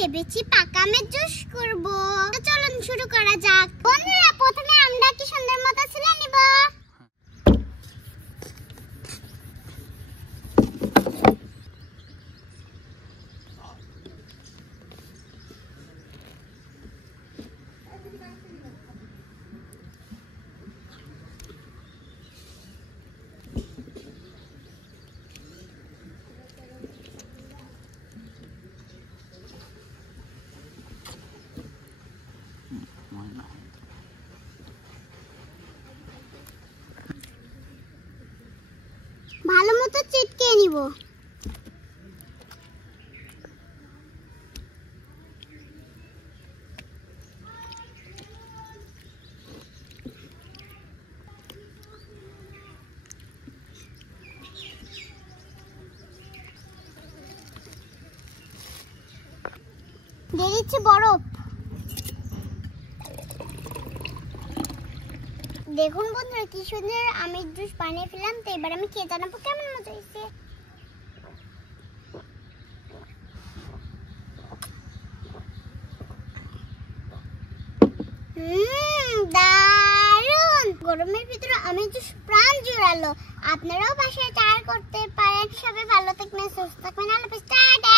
ভেবেছি পাকা আমের জুস করব। তো চলুন শুরু করা যাক। বন্ধুরা, প্রথমে আমরা কি সুন্দর মতো ছিলে নিব। ভালো মতো চিটকে নিব। দিয়ে দিচ্ছি বরফ। দেখুন বন্ধুরা, কি সুন্দর আমের জুস বানিয়ে ফেললাম। তো এবার আমি খেয়ে জানাবো কেমন মজা হয়েছে। দারুন! গরমের ভিতরে আমের জুস প্রাণ জুড়ালো। আপনারাও বাসায় ট্রাই করতে পারেন। সবাই ভালো থাকবেন, সুস্থ থাকবেন। আল্লাহ হাফেজ, টাটা।